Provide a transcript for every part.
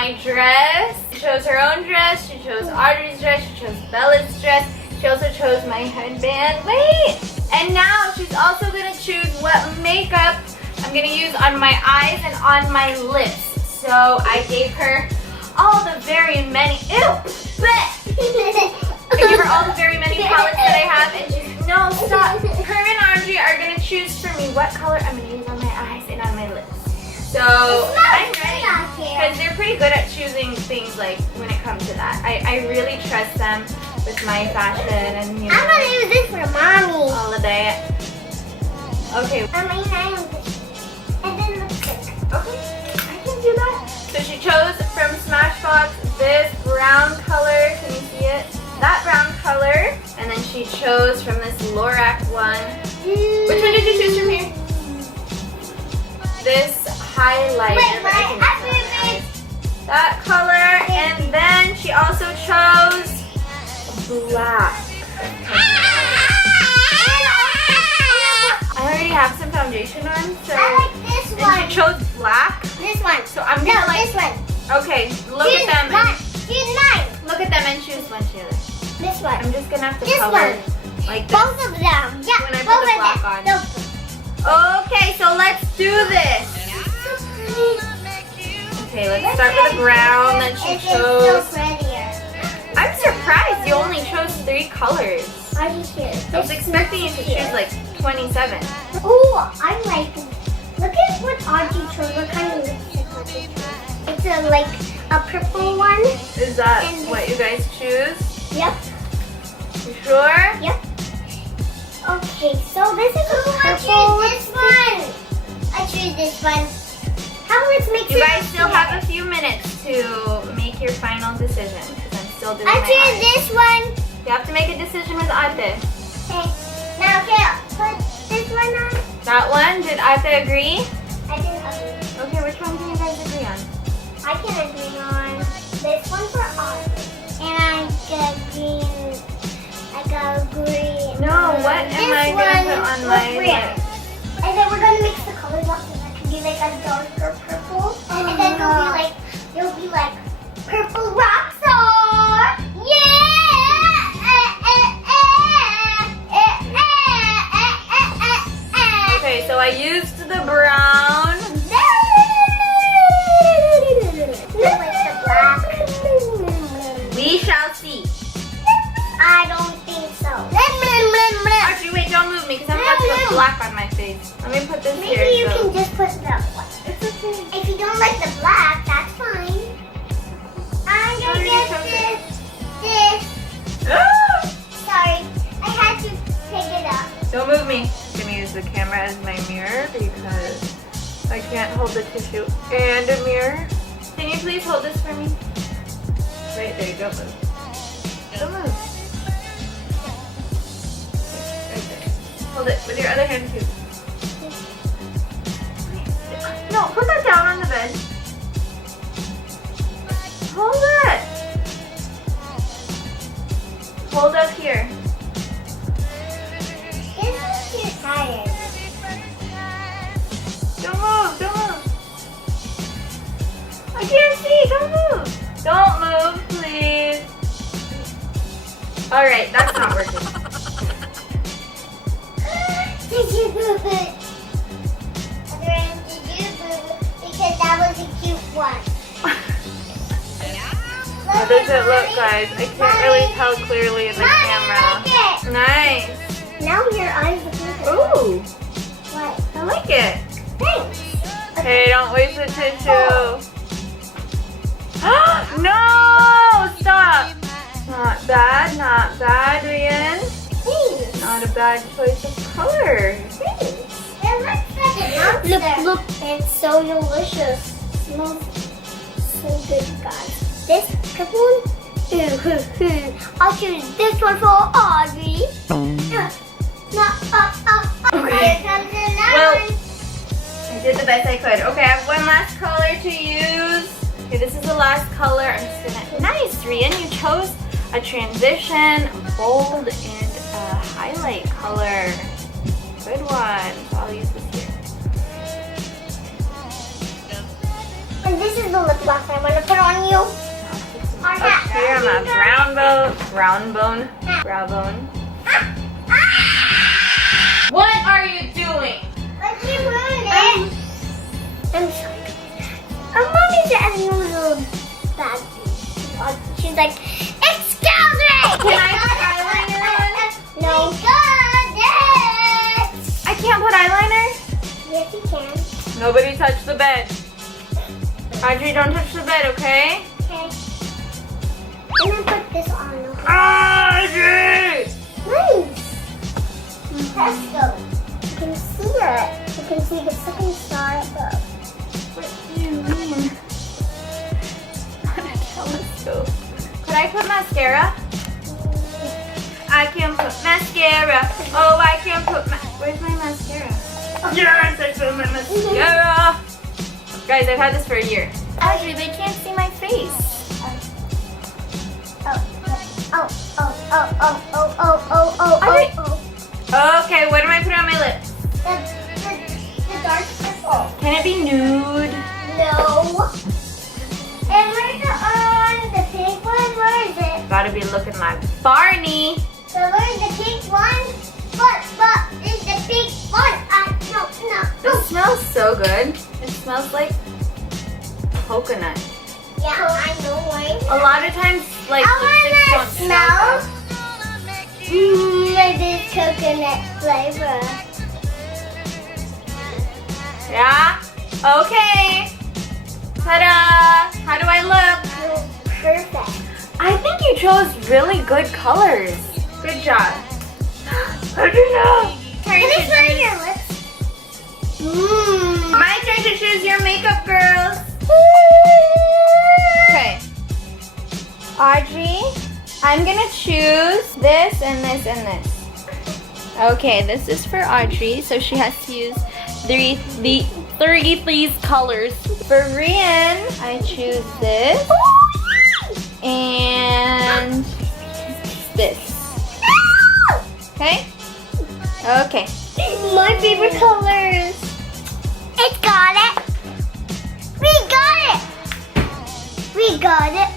my dress. She chose her own dress. She chose Audrey's dress. She chose Bella's dress. She also chose my headband. Wait! And now she's also gonna choose what makeup I'm gonna use on my eyes and on my lips. So I gave her all the very many, I gave her all the very many palettes that I have, and she's, no, stop. Her and Audrey are gonna choose for me what color I'm gonna use on my eyes and on my lips. So I'm ready, because they're pretty good at choosing things like when it comes to that. I really trust them with my fashion and, you know, I'm gonna use this for mommy. all of that. Okay. And then lipstick. Okay, I can do that. So she chose from Smashbox this brown color. Can you see it? That brown color. And then she chose from this Lorac one. Which one did you choose from here? This highlighter. Wait, that I can use on my eyes. That color. And then she also chose black. I already have some foundation on, so. I like this one. And she chose black. This one. So I'm gonna this one. Okay, look at them. Choose mine. Look at them and choose one, Sheila. This one. I'm just gonna have to This color one. like this. Both of them. Yeah. When I put both the of black them. on. Okay, so let's do this. Okay, let's start with the brown that she chose. So prettier. I'm surprised you only chose 3 colors. Are you serious? I was expecting you to choose like 27. Oh, I like it. Look at what Audrey chose. What kind of lipstick Audrey chose? It's like a purple one. Is that And what you guys choose? Yep. You sure? Yep. Okay, so this is a purple. This one. I choose this one. How about let's make You guys still have a few minutes to make your final decision because I'm still doing my I choose eyes. this one. You have to make a decision with Ate. Okay. Now, okay, put this one on. That one? Did Ate agree? I didn't agree. Okay, which one can you guys agree on? I can agree on this one for Audrey. And I got green. I got green. No, what am I going to put on my lips? And then we're going to mix the colors up so that could be like a darker purple. And then you'll be like purple rock star. Yeah! Okay, so I used the brown. We shall see. I don't think so. Archie, wait, don't move me because I'm about to put black on my face. Let me put this here. Maybe you so- can just put the white. It's okay. If you don't like the black, that's fine. I'm gonna Already get chose this. Ah! Sorry, I had to pick it up. Don't move me. I'm gonna use the camera as my mirror because I can't hold the tissue and a mirror. Can you please hold this for me? Right there, don't move. Don't move. Right there. Hold it with your other hand too. No, put that down on the bed. Hold it. Hold up here. This is too tired. Don't move, don't move. I can't see, don't move. Don't move, please. Alright, that's not working. Did you move it? Did you move it? Because that was a cute one. How does it look, guys? I can't really tell clearly in the camera. Like it. Nice. Now your eyes look good. Ooh, What? I like it. Thanks. Hey, don't waste the tissue. No! Stop! Not bad, Rian. Thanks. Not a bad choice of color. Thanks. It looks like a monster. Look, it's so delicious. Smells so good, guys. This purple one, I'll choose this one for Audrey. No, Okay. Here comes another Well, one. I did the best I could. Okay, I have one last color to use. Okay, this is the last color. I'm just gonna. Nice, Rian. You chose a transition, bold, and a highlight color. Good one. So I'll use this here. And this is the lip gloss I want to put on here on my brow bone. What are you doing? Let's keep moving it. I'm sorry. Mommy's adding a little bad. She's like, excuse me! Can I put eyeliner on? No. Yes. I can't put eyeliner? Yes, you can. Nobody touch the bed. Audrey, don't touch the bed, okay? Okay. I'm gonna put this on. Okay? Audrey! Nice. Let's go. You can see it. You can see the second star above. What do you mean? Telescope. Could I put mascara? I can put mascara. Oh, I can put where's my mascara? Yes, I put my mascara. Guys, I've had this for a year. Audrey, they can't see my face. Okay, what am I putting on my lips? The dark purple. Can it be nude? No. And where's the pink one? Where is it? Gotta be looking like Barney. So where's the pink one? But is the pink one? No. This smells so good. It smells like coconut. Yeah, I know one. A lot of times, like, lipsticks don't smell good. Like this coconut flavor. Yeah? Okay. Ta-da! How do I look? Perfect. I think you chose really good colors. Good job. How'd you know? Can you try your lips? My turn to choose your makeup, girls. Okay. Audrey, I'm gonna choose this and this and this. Okay, this is for Audrey, so she has to use these colors. For Rian, I choose this and this. Okay? Okay. My favorite colors. It got it. We got it. We got it.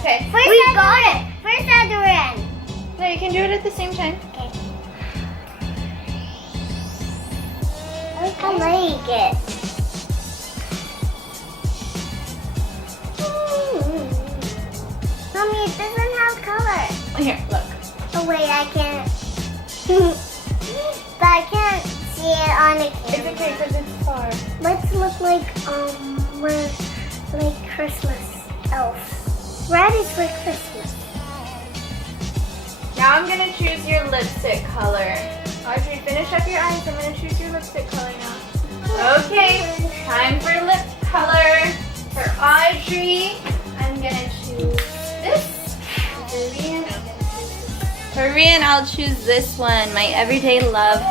Okay. We got it. First other end. No, you can do it at the same time. Okay. I like it. Mommy, it doesn't have color. Here, look. Oh wait, I can't. But I can't see it on the It's camera. okay because it's far. Let's look like we're like Christmas elves. Red is for Christmas. Now I'm gonna choose your lipstick color. Audrey, finish up your eyes. I'm gonna choose your lipstick color now. Okay, time for lip color. For Audrey, I'm gonna choose this. For Rian, I'll choose this one. My Everyday Love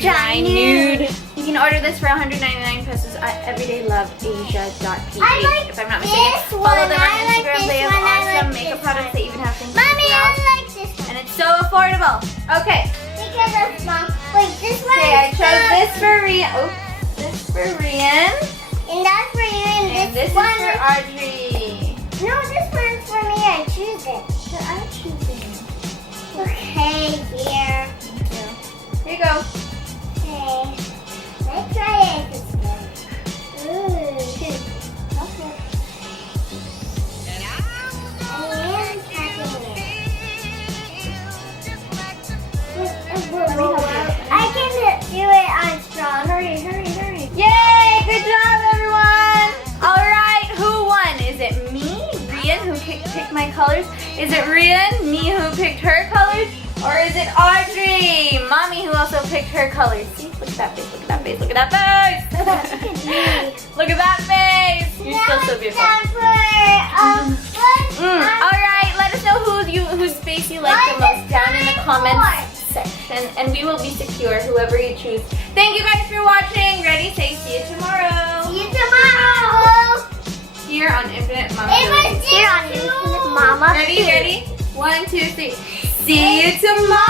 Dry Nude. You can order this for 199 pesos at everydayloveasia.ph. I like if I'm not this mistaken. one. Follow them on I like Instagram. this They have one. I awesome like makeup this products. one. They even have things Mommy, for I like this one. and it's so affordable. Okay. Because of mom. Wait, this one. Okay, I chose this for Rian. Oh, this for Rian. And that's for you. And this is one for Audrey. No, this one's for me. I choose it. So I'm choosing. Okay, here. Here you go. Okay. Let's try it. It's good. Ooh. Okay. And tapping it. I can do it on straw. Hurry, hurry, hurry. Yay! Good job, everyone! Alright, who won? Is it me, Rian, who picked my colors? Is it Rian, me, who picked her colors? Or is it Audrey, Mommy, who also picked her colors? See? Look at that face, look at that face, look at that face! Look at that face! You're still so beautiful. Alright, let us know whose face you like the most down in the comments section. And we will be secure, whoever you choose. Thank you guys for watching. Ready? Say see you tomorrow. See you tomorrow. Here on Infinite Mama. It was here on Infinite Mama. Ready? 1, 2, 3. See you tomorrow.